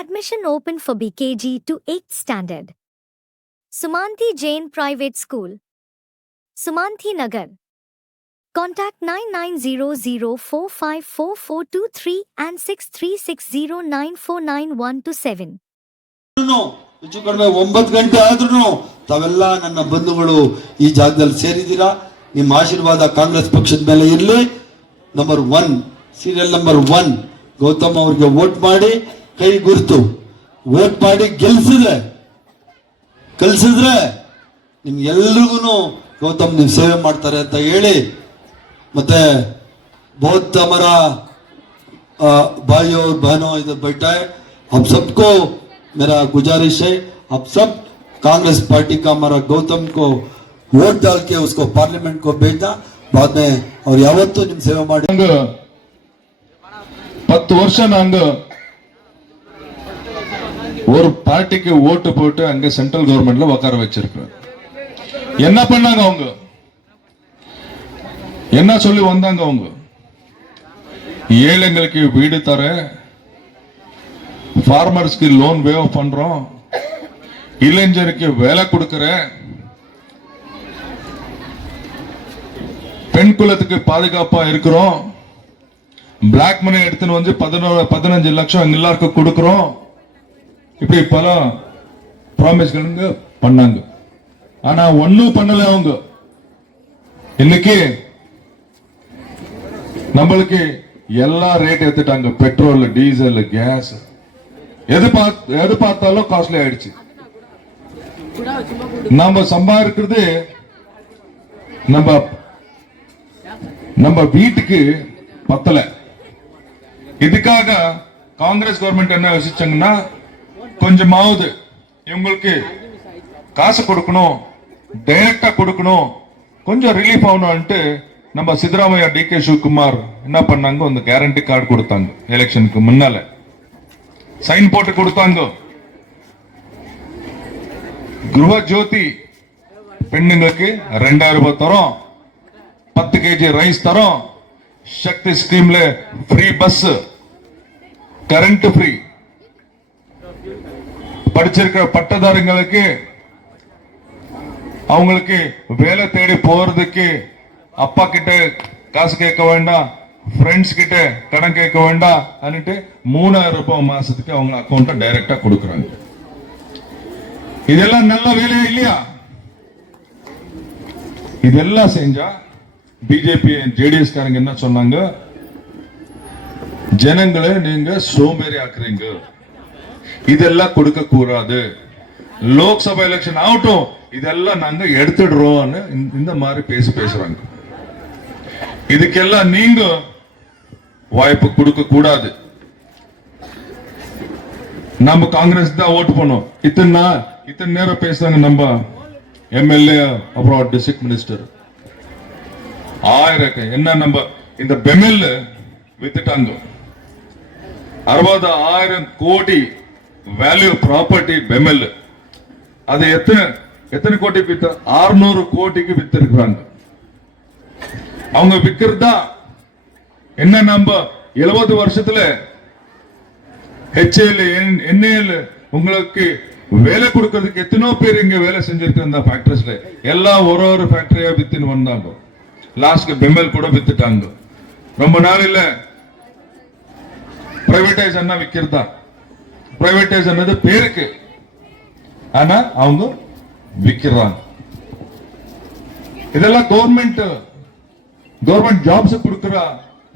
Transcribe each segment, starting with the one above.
Admission open for BKG to 8th standard. Sumanthi Jain Private School, Sumanthi Nagar. Contact 9900454423 and 6360949127. ಹೆಚ್ಚು ಕಡಿಮೆ 9 ಗಂಟೆ ಆದ್ರೂ ತಾವೆಲ್ಲ ನನ್ನ ಬಂಧುಗಳು ಈ ಜಾಗದಲ್ಲಿ ಸೇರಿದ್ದೀರಾ. ನಿಮ್ಮ ಆಶೀರ್ವಾದ ಕಾಂಗ್ರೆಸ್ ಪಕ್ಷದ ಮೇಲೆ ಇರಲಿ. ನಂಬರ್ 1 ಸೀರಿಯಲ್ ನಂಬರ್ 1 ಗೌತಮ್ ಅವರಿಗೆ ವೋಟ್ ಮಾಡಿ, ಕೈ ಗುರುತು ವೋಟ್ ಮಾಡಿ ಕಲಿಸಿದ್ರೆ ನಿಮ್ಗೆಲ್ರಿಗೂ ಗೌತಮ್ ನೀವು ಸೇವೆ ಮಾಡ್ತಾರೆ ಅಂತ ಹೇಳಿ, ಮತ್ತೆ बहुत हमारा भाई और बहनों इधर बैठा है, हम सबको मेरा गुजारिश है, आप सब कांग्रेस पार्टी का हमारा गौतम को वोट डाल के उसको पार्लियामेंट को भेजना. बाद में और यावत्तू निम सेवा ಮಾಡಿ 10 வருஷம் நாங்க ஒரு பார்ட்டிக்கு ஓட்டு போட்டு அங்க சென்ட்ரல் கவர்மெண்ட்ல உட்கார வச்சிருக்கோம். என்ன பண்ணாங்க அவங்க? என்ன சொல்லி வந்தாங்க அவங்க? ஏழைங்களுக்கு வீடு தர, ஃபார்மர்ஸ்க்கு லோன் வேவ் பண்றோம், இளைஞருக்கு வேலை கொடுக்கிற, பெண் குலத்துக்கு பாதுகாப்பா இருக்கிறோம், பிளாக் மணி எடுத்துன்னு வந்து 15 லட்சம் எல்லாருக்கும் கொடுக்கிறோம். இப்படி பல ப்ராமிஸ்களுங்க பண்ணாங்க. ஆனா ஒன்னும் பண்ணல அவங்க. இன்னைக்கு நம்மளுக்கு எல்லா ரேட் ஏத்துட்டாங்க. பெட்ரோல், டீசல், கேஸ், எது பார்த்தாலும் காஸ்ட்லி ஆயிடுச்சு. நம்ம சம்பாதிக்கிறது நம்ம வீட்டுக்கு பத்தல. இதுக்காக காங்கிரஸ் கவர்மெண்ட் என்ன யோசிச்சாங்கன்னா, கொஞ்சமாவது இவங்களுக்கு காசு கொடுக்கணும், டைரக்டா கொடுக்கணும், கொஞ்சம் ரிலீஃப் ஆகணும்ட்டு நம்ம சித்தராமையா DK சிவகுமார் என்ன பண்ணாங்க, அந்த கேரண்டி கார்டு கொடுத்தாங்க. எலெக்ஷனுக்கு முன்னால சைன் போட்டு கொடுத்தாங்க. கிருஹ ஜோதி பெண்ணுங்களுக்கு 2000 ரூபாய் தரோம், 10 kg ரைஸ் தரோம், சக்தி ஸ்கீம்ல ஃப்ரீ பஸ், கரண்ட் ஃப்ரீ, படிச்சிருக்கிற பட்டதாரிகளுக்கு அவங்களுக்கு வேலை தேடி போறதுக்கு அப்பா கிட்ட காசு கேட்க வேண்டாம், ஃப்ரெண்ட்ஸ் கிட்ட கடன் கேட்க வேண்டாம் அன்னிட்டு 3000 ரூபாய் மாசத்துக்கு அவங்க அக்கௌண்ட்ல டைரக்டா கொடுக்கறாங்க. இதெல்லாம் நல்ல வேலையா இல்லையா? இதெல்லாம் செஞ்சா பிஜேபி ஜேடிஎஸ் காரங்க என்ன சொன்னாங்க, ஜனங்களை நீங்க சோம்பேறி ஆக்குறீங்க, இதெல்லாம் கொடுக்க கூடாது, லோக்சபா எலெக்ஷன் ஆகட்டும் இதெல்லாம் நாங்க எடுத்துடுறோம் இந்த மாதிரி பேசுறாங்க. இதுக்கெல்லாம் நீங்க வாய்ப்பு கொடுக்க கூடாது. நம்ம காங்கிரஸ் தான் ஓட்டு பண்ணோம். இத்தனை நேரம் பேசுறாங்க நம்ம எம்எல்ஏ, அப்புறம் டிஸ்ட்ரிக்ட் மினிஸ்டர். என்ன நம்ம இந்த பெமெல் வித்துட்டாங்க. 60,000 கோடி வேல்யூ ப்ராப்பர்ட்டி பெமெல். அது எத்தனை கோடி வித்த? 600 கோடிக்கு வித்திருக்கிறாங்க. அவங்க விக்கிறதா என்ன? நம்ம 70 வருஷத்துல HAL, NAL உங்களுக்கு வேலை கொடுக்கறதுக்கு எத்தனோ பேர் இங்க வேலை செஞ்சிருக்கு. அந்த ஃபேக்டரிஸ்ல எல்லாம் ஒரு ஃபேக்டரியா வித்துன்னு வந்தாங்க. லாஸ்ட் பெமெல் கூட வித்துட்டாங்க. ரொம்ப நாள் இல்ல பிரைவேடைஸ் என்ன விக்கிறதா? பிரைவேடைஸ் என்னது பேருக்கு, ஆனா அவங்க விக்கிறாங்க. இதெல்லாம் கவர்மெண்ட் ஜாப்ஸ் கொடுக்கிற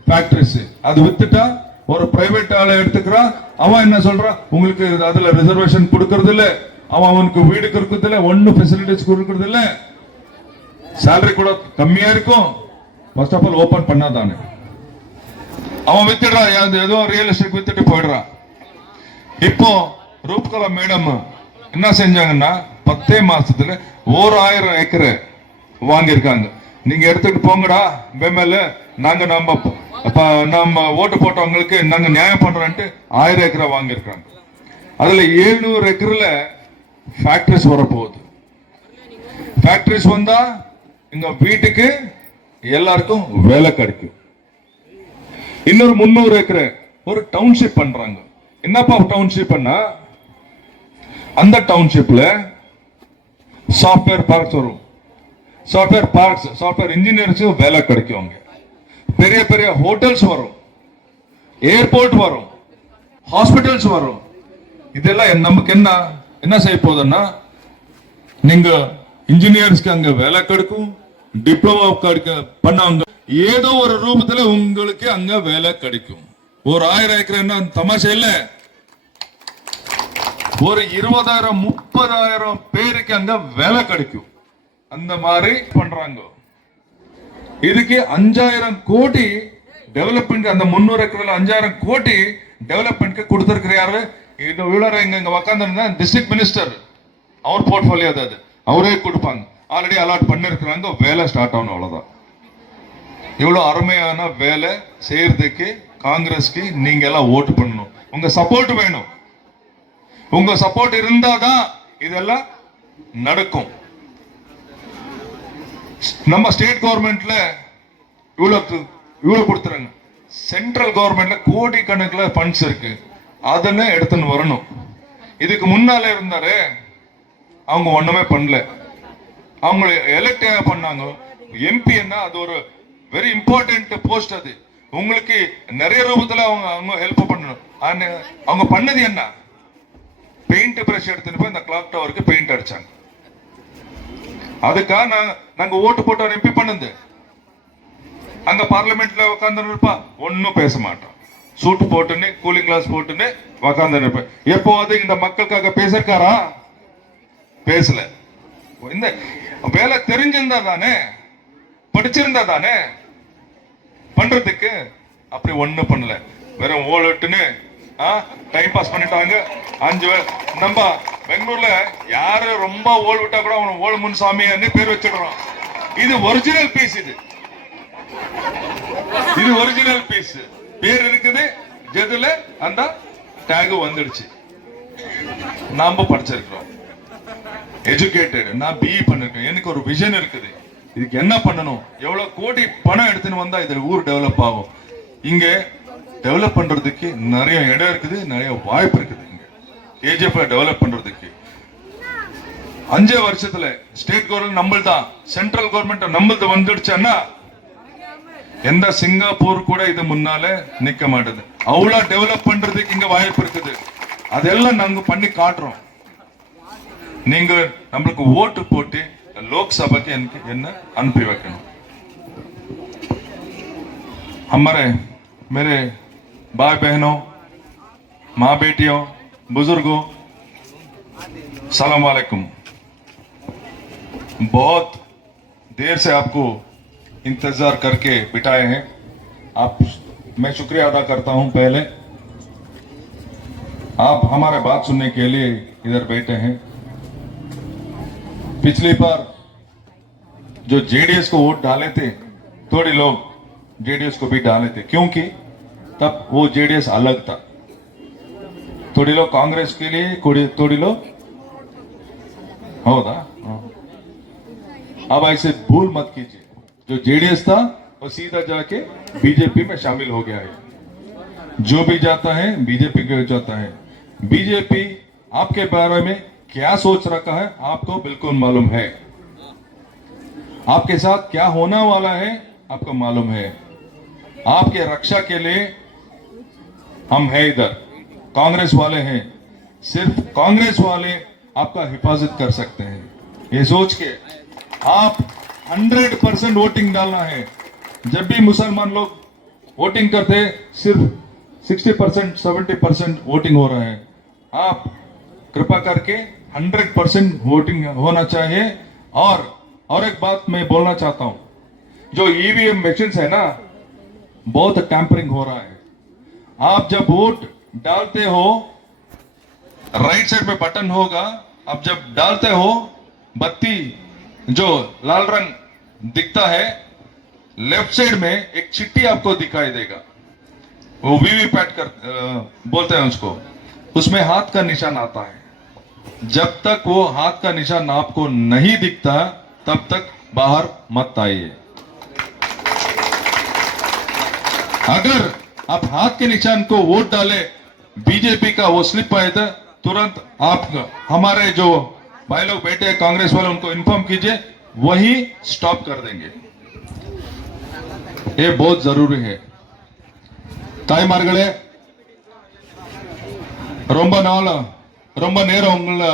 ஃபேக்டரிஸ். அது வித்துட்டா ஒரு பிரைவேட் ஆளை எடுத்துக்கிறா. அவன் என்ன சொல்றான், உங்களுக்கு அதுல ரிசர்வேஷன் கொடுக்கறது இல்ல, அவனுக்கு வீடு கொடுக்கறது இல்ல, ஒன்னும் ஃபெசிலிட்டிஸ் கொடுக்கறது இல்ல, சேலரி கூட கம்மியா இருக்கும். ஃபர்ஸ்ட் ஆஃப் ஆல் ஓபன் பண்ணாதானே அவன் வித்துடுறான். ஏதோ ரியல் எஸ்டேட் வித்துட்டு போயிடுறான். இப்போ ரூப்கலா மேடம் என்ன செஞ்சாங்கன்னா 10 மாசத்துல 1000 ஏக்கர் வாங்கியிருக்காங்க. நீங்க எடுத்துட்டு போங்கடா பெமெல், நாங்க நம்ம ஓட்டு போட்டவங்களுக்கு நாங்க நியாயம் பண்றோம்ட்டு 1000 ஏக்கரை வாங்கியிருக்காங்க. அதுல 700 ஏக்கர்ல ஃபேக்டரிஸ் வரப்போகுது. ஃபேக்டரிஸ் வந்தா இங்க வீட்டுக்கு எல்லாருக்கும் வேலை கிடைக்கும். இன்னொரு 300 ஏக்கர் ஒரு டவுன்ஷிப் பண்றாங்க. என்னப்பா டவுன்ஷிப் அந்த டவுன்ஷிப்ல சாஃப்ட்வேர் பார்க்ஸ் வரும். சாஃப்ட்வேர் இன்ஜினியர்ஸ் வேலை கிடைக்கும். அங்க பெரிய பெரிய ஹோட்டல்ஸ் வரும், ஏர்போர்ட் வரும், ஹாஸ்பிட்டல்ஸ் வரும். இதெல்லாம் நமக்கு என்ன செய்ய போகுதுன்னா, நீங்க இன்ஜினியர்ஸ்க்கு அங்க வேலை கிடைக்கும், டிப்ளமோ பண்ணவங்க ஏதோ ஒரு ரூபத்துல உங்களுக்கு அங்க வேலை கிடைக்கும். ஒரு 1000 ஏக்கர் என்ன தமாஷா இல்ல, ஒரு 20,000 30,000 பேருக்கு அங்க வேலை கிடைக்கும். அந்த மாதிரி பண்றாங்க. இதுக்கு 5000 கோடி டெவலப்மெண்ட், அந்த 300 ஏக்கர்ல 5000 கோடி டெவலப்மெண்ட்க்கு கொடுத்திருக்கிறாரு. இது இவ்வளவு இங்க உட்கார்ந்து டிஸ்ட்ரிக்ட் மினிஸ்டர் அவர் போர்ட்போலியோ அது அவரே கொடுப்பாங்க. ஆல்ரெடி அலாட் பண்ணிருக்கிறாங்க, வேலை ஸ்டார்ட் ஆகணும், அவ்வளவுதான். இவ்வளவு அருமையான வேலை செய்யறதுக்கு காங்கிரஸ்க்கு நீங்க எல்லாம் ஓட்டு பண்ணணும். உங்க சப்போர்ட் வேணும். உங்க சப்போர்ட் இருந்தாதான் இதெல்லாம் நடக்கும். நம்ம ஸ்டேட் கவர்மெண்ட்ல இவ்வளவு கொடுத்துறாங்க, சென்ட்ரல் கவர்மெண்ட்ல கோடி கணக்குல ஃபண்ட்ஸ் இருக்கு, அதெல்லாம் எடுத்துன்னு வரணும். இதுக்கு முன்னால இருந்தாரு, அவங்க ஒண்ணுமே பண்ணல. அவங்க எலெக்ட் பண்ணாங்க எம்பி. அது ஒரு வெரி இம்பார்ட்டன்ட் போஸ்ட். அது உங்களுக்கு நிறைய ரூபத்துல அவங்க ஹெல்ப் பண்ணணும். அவங்க பண்ணது என்ன, பெயிண்ட் பிரஷ் எடுத்துட்டு போய் இந்த கிளாக் டவருக்கு பெயிண்ட் அடிச்சாங்க. அதுக்காக நாங்க ஓட்டு போட்டு எம்பி பண்ணுது. அங்க பார்லிமெண்ட்ல உட்கார்ந்து இருப்பா, ஒன்னும் பேச மாட்டோம். சூட்டு போட்டுன்னு கூலிங் கிளாஸ் போட்டுன்னு உட்கார்ந்து இருப்பேன். எப்போது இந்த மக்களுக்காக பேசிருக்காரா? பேசல. இந்த வேலை தெரிஞ்சிருந்தா தானே, படிச்சிருந்தா தானே பண்றதுக்கு. அப்படி ஒண்ணும் பண்ணல, வெறும் ஓட்டுன்னு டைம் பாஸ் பண்ணிட்டாங்க. 5 நம்ம பெங்களூர்ல யாரு ரொம்ப ஓல் விட்டா கூட அவன் ஓல் முன்சாமி பேர் வச்சிடுறோம். இது ஒரிஜினல் பீஸ். இது ஒரிஜினல் பீஸ். பேர் இருக்குது, ஜெதுல அந்த டேக் வந்துடுச்சு. நாம படிச்சிருக்கிறோம், எஜுகேட்டட். நான் பிஇ பண்ணிருக்கேன். எனக்கு ஒரு விஷன் இருக்குது. இதுக்கு என்ன பண்ணணும், எவ்வளவு கோடி பணம் எடுத்துன்னு வந்தா இது ஊர் டெவலப் ஆகும். இங்க டெவலப் பண்றதுக்கு நிறைய இடம் இருக்குது, நிறைய வாய்ப்பு இருக்குது. இங்க கேஜிஎஃப் டெவலப் பண்றதுக்கு 5 வருஷத்துல ஸ்டேட் கவர்மெண்ட் நம்மள்தான், சென்ட்ரல் கவர்மெண்ட் நம்மள்து வந்துடுச்சுன்னா எந்த சிங்கப்பூர் கூட இது முன்னால நிக்க மாட்டேது. அவ்வளவு டெவலப் பண்றதுக்கு இங்க வாய்ப்பு இருக்குது. அதெல்லாம் நாங்க பண்ணி காட்டுறோம். நீங்க நம்மளுக்கு ஓட்டு போட்டு லோக்சபாக்கு என்ன அனுப்பி வைக்கணும். हमारे मेरे भाई बहनों, माँ बेटियों, बुजुर्गों, सलाम वालेकुम। बहुत देर से आपको इंतजार करके बिठाए हैं। मैं शुक्रिया अदा करता हूं। पहले आप हमारे बात सुनने के लिए इधर बैठे हैं। पिछली बार जो जेडीएस को वोट डाले थे, थोड़े लोग जेडीएस को भी डाले थे, क्योंकि तब वो जेडीएस अलग था। थोड़ी लोग कांग्रेस के लिए, थोड़ी लोग होगा। अब ऐसे भूल मत कीजिए, जो जेडीएस था वो सीधा जाके बीजेपी में शामिल हो गया है। जो भी जाता है बीजेपी के जाता है। बीजेपी आपके बारे में क्या सोच रखा है आपको बिल्कुल मालूम है। आपके साथ क्या होने वाला है आपको मालूम है। आपके रक्षा के लिए हम हैं इधर, कांग्रेस वाले हैं। सिर्फ कांग्रेस वाले आपका हिफाजत कर सकते हैं। ये सोच के आप 100% वोटिंग डालना है। जब भी मुसलमान लोग वोटिंग करते सिर्फ 60% 70% वोटिंग हो रहा है। आप कृपा करके 100% वोटिंग होना चाहिए। और एक बात मैं बोलना चाहता हूं, जो ईवीएम मशीन्स है ना, बहुत टैंपरिंग हो रहा है। आप जब वोट डालते हो, राइट साइड में बटन होगा, आप जब डालते हो बत्ती जो लाल रंग दिखता है, लेफ्ट साइड में एक चिट्ठी आपको दिखाई देगा, वो वीवीपैट कर बोलते हैं उसको। उसमें हाथ का निशान आता है। जब तक वो हाथ का निशान आपको नहीं दिखता तब तक बाहर मत आइए। अगर आप हाथ के निशान को वोट डाले बीजेपी का वो स्लिप आया था, तुरंत आप हमारे जो भाई लोग बैठे हैं कांग्रेस वाले उनको इन्फॉर्म कीजिए, वही स्टॉप कर देंगे। ये बहुत जरूरी है। தாய்மார்களே, ரொம்ப நேரம் உங்களை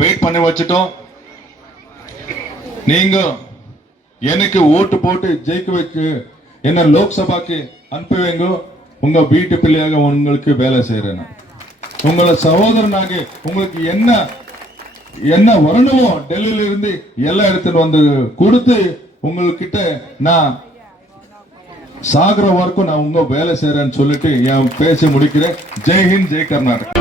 வெயிட் பண்ணி வச்சுட்டோம். நீங்க எனக்கு ஓட்டு போட்டு ஜெயிக்க வச்சு என்ன லோக்சபாக்கு அனுப்பி வைங்க. உங்க வீட்டு பிள்ளையாக உங்களுக்கு வேலை செய்யறேன். உங்கள சகோதரனாக உங்களுக்கு என்ன வரணுமோ டெல்லியில இருந்து எல்லாம் எடுத்துட்டு வந்து கொடுத்து உங்ககிட்ட நான் சாகர வரைக்கும் நான் உங்க வேலை செய்யறேன்னு சொல்லிட்டு என் பேச முடிக்கிறேன். Jai Hind, Jai Karnataka.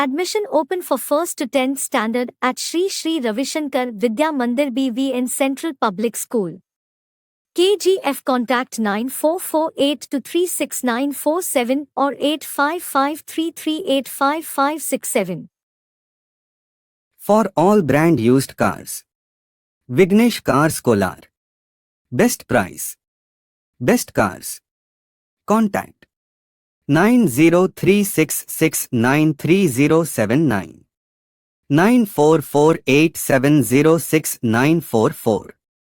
Admission open for 1st to 10th standard at Sri Sri Ravishankar Vidya Mandir BVN Central Public School. KGF contact 9448236947 or 8553385567. For all brand used cars. Vignesh Cars Kolar. Best price. Best cars. Contact 9036693079 9448706944.